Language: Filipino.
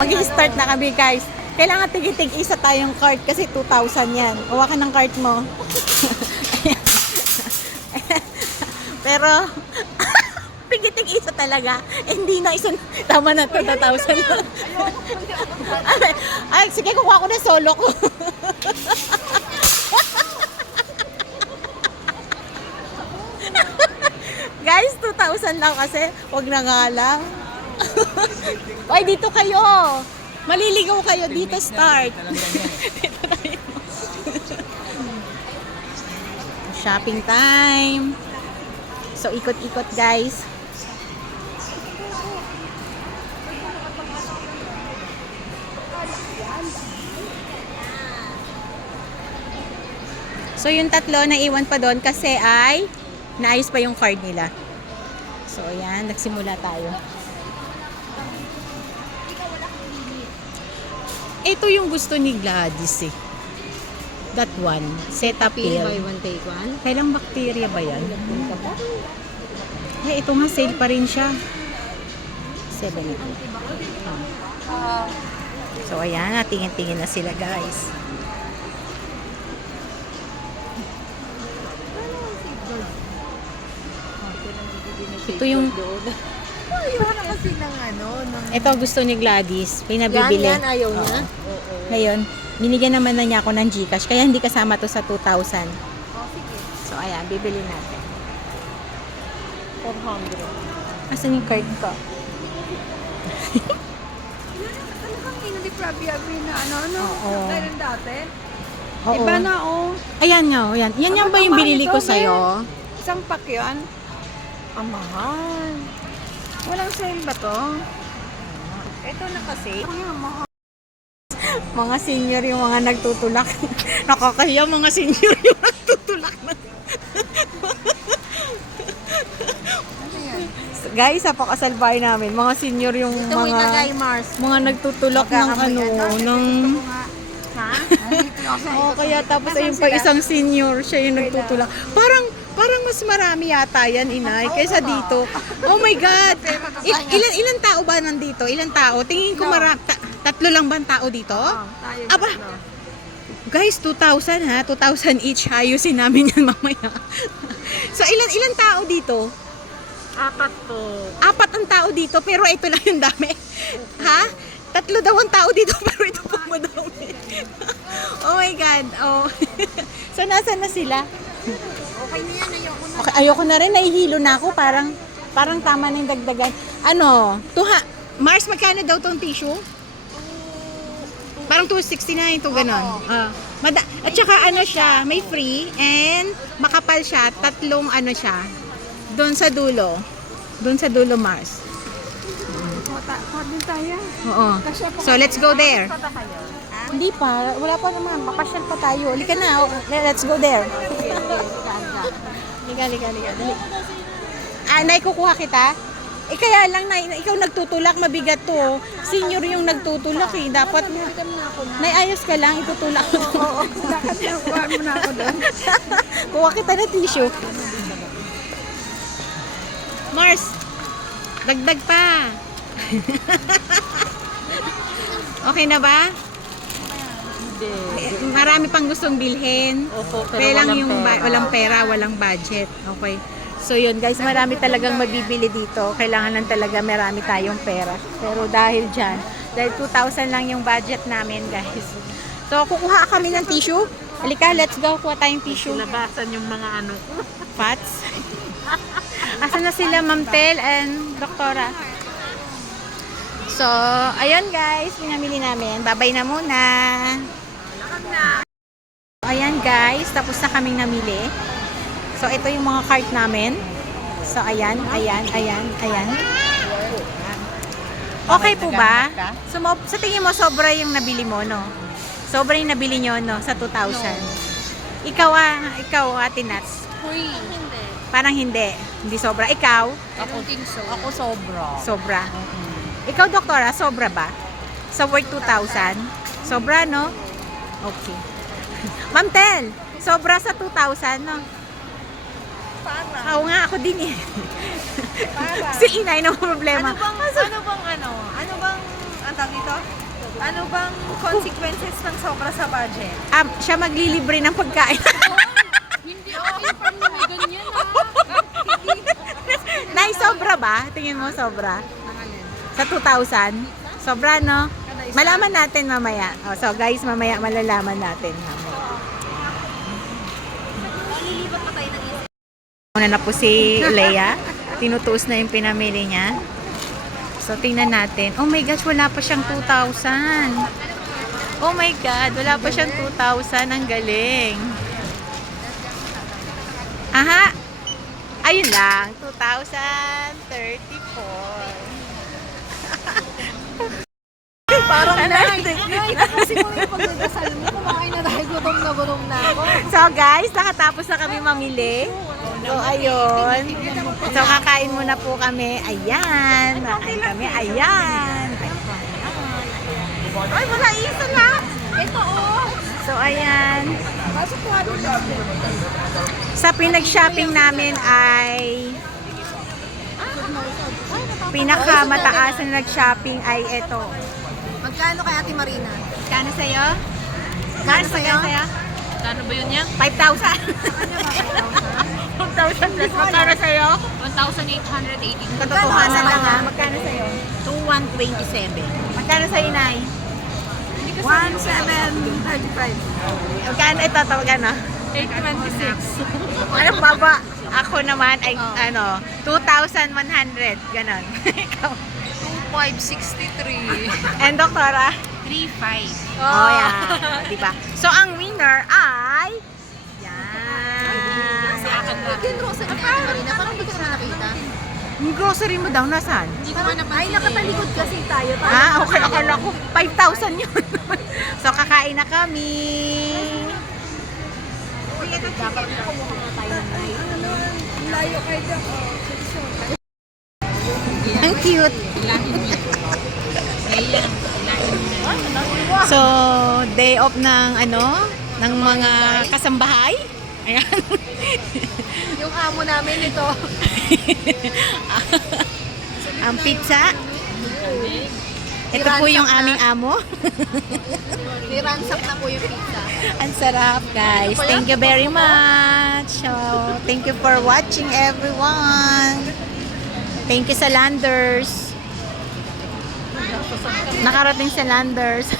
Mag-start na kami, guys. Kailangan tig-tig isa tayong cart kasi 2,000 yan. Huwag ka ng cart mo. Pero, tig-tig isa talaga. Hindi na isa. Tama na 2,000. Ay, sige, kukuha ko na solo ko. Guys, 2,000 lang kasi. Huwag na nga lang. Ay, dito kayo. Maliligaw kayo. Dito start. Dito tayo. Shopping time. So, ikot-ikot, guys. So, yung tatlo na iwan pa doon kasi ay naayos pa yung card nila. So, ayan. Nagsimula tayo. Ito yung gusto ni Gladys eh. That one. Setup pill. Buy one, take one. Kailang bacteria ba yan? Eh, ito nga sale pa rin siya. 7 ito. So, ayan. Tingin-tingin na sila, guys. Ito yung... Ayaw na kasi ng ano. Ito gusto ni Gladys. Pinabibili. Yan, ayaw niya. Ngayon, binigyan naman na niya ako ng GCash. Kaya hindi kasama to sa 2,000. Oh, sige. So, ayan. Bibili natin. 400. Asan yung card ko? Talagang inabi-prabi na ano. Oo. Kailan dati? Oo. Iba na, oh. Ayan nga. Ayan. Yan yung ba yung binili ko sa'yo? Isang pack yan. Ang mahal. Walang sale ba to? Ito na kasi. Ang mahal. Mga senior yung mga nagtutulak. Nakakahiya mga senior yung nagtutulak. Ano yan? Guys, apakasalbay namin. Mga senior yung Ito mo ilagay, Mars. mga nagtutulak ng ano, ng... Ha? Oh, kaya tapos ayun pa isang senior, siya yung nagtutulak. Parang mas marami yata yan, inay, kaysa dito. Oh my God! Ilan tao ba nandito? Ilan tao? Tingin ko tatlo lang ba ang tao dito? Tayo. Aba! Guys, 2,000 ha? 2,000 each. Ayusin namin yan mamaya. So, ilan tao dito? 4 po. 4 ang tao dito, pero ito lang yung dami. Ha? 3 daw ang tao dito, pero ito pa madami. Oh my God. Oh. So, nasaan na sila? Okay na yan, ayoko na. Okay, ayoko na rin. Nahihilo na ako. Parang tama na yung dagdagan. Ano? Mars, magkano daw tong tissue? Parang 269 to ganon. At saka ano siya, may free and makapal siya. 3 ano siya. Doon sa dulo. Doon sa dulo, Mars. Kuha din tayo. Oo. So, let's go there. Pa ba kayo? Hindi pa. Wala pa naman. Papasyal pa tayo. Halika na. Let's go there. Liga. Dali. Nay, kukuha kita? Kaya lang, Nay, ikaw nagtutulak. Mabigat to. Senior yung nagtutulak eh. Dapat Nay, ayos ka lang. Itutulak ko. Oo. Lakad na. Kuha mo na ako doon. Kuha kita na tissue. Mars, dagdag pa. Okay na ba? Marami pang gustong bilhin. Opo, Kaya lang yung walang pera, walang budget. Okay. So yun guys, marami talagang mabibili dito. Kailangan lang talaga marami tayong pera. Pero dahil 2,000 lang yung budget namin guys. So kukuha kami ng tissue. Halika, let's go. Kuha tayong tissue. Labasan yung mga ano ko. Fats. Asan na sila, Ma'am Tel and Doktora? So, ayun guys, pinamili namin. Babay na muna. Ayan guys, tapos na kaming namili. So, ito yung mga cart namin. So, ayan. Okay po ba? So, sa tingin mo, sobra yung nabili mo, no? Sobra yung nabili nyo, no? Sa 2,000. Ikaw, Ate Nats. Free. Parang hindi. Hindi sobra. Ikaw? Ako think so. Ako sobra. Sobra. Ikaw, Doktora, sobra ba? Sa worth 2,000? Sobra, no? Okay. Ma'am Tel, sobra sa 2,000, no? Para. Oo nga, ako din eh. Para. Si inay, no problema. Ano bang ang tawag ito? Ano bang consequences ng sobra sa budget? Siya maglilibre ng pagkain. Hindi ako inform na may ganyan Nay, sobra ba? Tingin mo sobra? Sa 2,000? Sobra, no? Malaman natin mamaya. So guys, mamaya malalaman natin. Lilipat pa tayo ng isa. Una na po si Leia. Tinutuos na yung pinamili niya. So, tingnan natin. Oh my gosh, wala pa siyang 2,000. Oh my God, wala pa siyang 2,000. Ang galing. Aha! Ayun lang, 2,034. Parang kasi mo yung pagdadasal mo, kumakain na dahil gutom na ako. So guys, nakatapos na kami mamili. So ayun. So kakain muna po kami. Ayan. Kakain kami. Ayan. Ay, wala isa na. Ito oh. So ayan. Pasok ko ano Sa pinag-shopping namin ay pinakamataas na nag-shopping ay ito. Magkano kay Ate Marina? Kano sa'yo? Kano sa'yo? Kano ba yun yan? 5,000. 1,000 plus. Magkano sa'yo? 1,880. Katotohanan lang ha. Magkano sa'yo? 2,127. Magkano sa'yo, Nay? 1,735. Magkano ito? Magkano? 826. Ano baba? Ako naman ay 2,100. Ganon. Ikaw. 2,563. And doktora? 3,500. Oh, yeah. Diba? So, ang winner ay... Yan. Sa akin na. Yung grocery ni Ate Marina, parang hindi ko naman nakita. Yung grocery mo daw, nasaan? Hindi ko ba napansin. Ay, nakatalikod kasi tayo. Okay. Akala ko 5,000 yun. So, kakain na kami. Dapat na kumuha nga tayo ng layo kayo dyan. Ang cute. So, day off ng ng mga kasambahay. Ayan. Yung amo namin ito. Ang pizza. Ito po yung aming amo. Niransak na po yung pizza. Ang sarap, guys. Thank you very much. So, thank you for watching, everyone. Thank you sa Landers. Nakarating sa Landers.